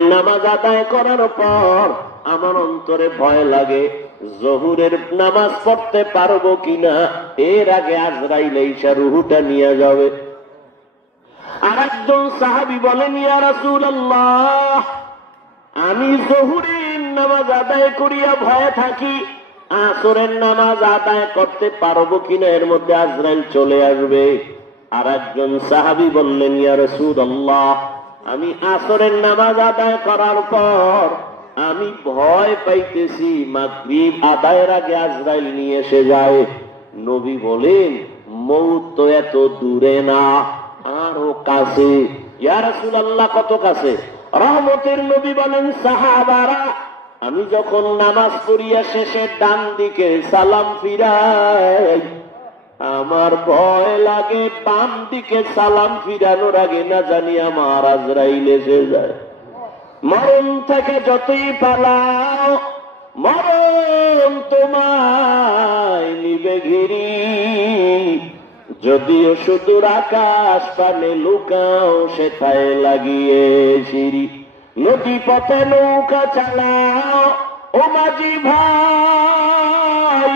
নামাজ আদায় করার পর আমার অন্তরে ভয় লাগে জোহরের নামাজ পড়তে পারবো কিনা, এর আগে আজরাইল এসে রুহুটা নিয়ে যাবে। আরেকজন সাহাবী বলেন, ইয়া রাসূলুল্লাহ, আমি জোহরের নামাজ আদায় করিয়া ভয়ে থাকি, আসরের নামাজ আদায় করতে পারবো কিনা, এর মধ্যে আজরাইল চলে আসবে। আরেকজন সাহাবী বললেন, ইয়া রাসূলুল্লাহ, আমি আসরের নামাজ আদায় করার পর আমি ভয় পাইতেছি মাগরিব আদায়ের আগে আজরাইল নিয়ে এসে যায়। নবী বলেন, মউত তো এত দূরে না, আরো কাছে। ইয়া রাসূলুল্লাহ, কত কাছে? রহমতের নবী বলেন, সাহাবারা, আমি যখন নামাজ পড়িয়া শেষে ডান দিকে সালাম ফিরাই, আমার ভয় লাগে বাম দিকে সালাম ফিরানোর আগে না জানি আমার আজরাইল এসে যায়। মরণ থেকে যতই পালাও, মরণ তোমায় নিবে ঘিরি, যদিও সুদূর আকাশ পানে লুকাও সেথায় লাগিয়ে সিঁড়ি। নদী পথে নৌকা চালাও ও মাঝি ভাই,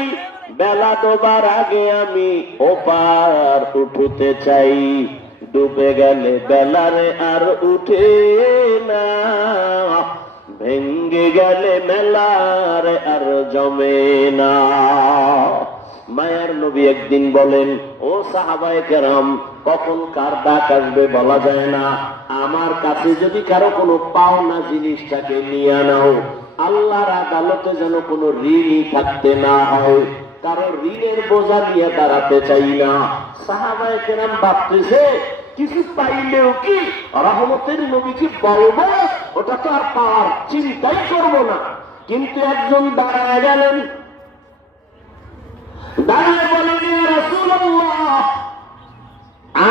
বেলা ডোবার আগে আমি ওপার উঠতে চাই, ডুবে গেলে বেলারে আর উঠে না, ভেঙ্গে গেলে মেলারে আর জমে না। মায়ার নবী একদিন বলেন, ও সাহাবায়ে কেরাম, কখন কার ডাক আসবে বলা যায় না, আমার কাছে যদি কারো কোনো পাওনা জিনিসটাকে নিয়ে নাও, আল্লাহর আদালতে যেন কোনো ঋণই থাকতে না হয়, কারো ঋণের বোঝা নিয়ে দাঁড়াতে চাই না। সাহাবায়ে কেরাম ভাবতেছে, কিছু পাইলেও কি রহমতের নবীকে বলবো, ওটা তো আর পাওয়ার চিন্তাই করবো না। কিন্তু একজন দাঁড়ায় গেলেন, দাঁড়িয়ে বলেন, ইয়া রাসূলুল্লাহ,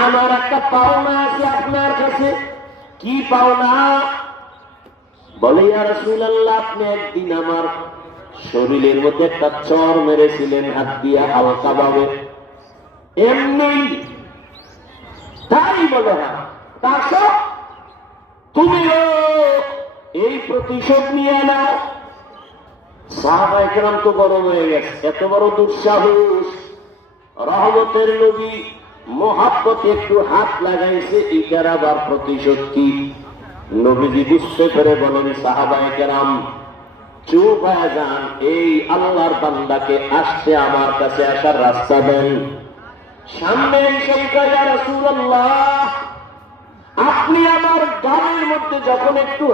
আমার একটা পাওনা আছে আপনার কাছে। কি পাওনা? বলে, ইয়া রাসূলুল্লাহ, আপনি একদিন আমার শরীরের মধ্যে একটা চর মেরেছিলেন হাত দিয়া হালকা ভাবে, এমনি। তাই বলে, হ্যাঁ, তা তুমিও এই প্রতিশোধ নিয়ে নাও। সাহাবায়ে কেরাম তো গরম হয়ে গেছে, এত বড় দুঃসাহস! রহমতের নবী মোহাব্বতে একটু হাত লাগাইছে, এটার আবার প্রতিশোধ কি? নবীজি বুঝতে পেরে বলেন, সাহাবায়ে কেরাম চুপ হয়ে যান, এই আল্লাহর বান্দাকে আসতে আমার কাছে আসার রাস্তা দেন। সামনে এসে কয়, ইয়া রাসূলুল্লাহ, আপনি আমার গালের মধ্যে যখন একটু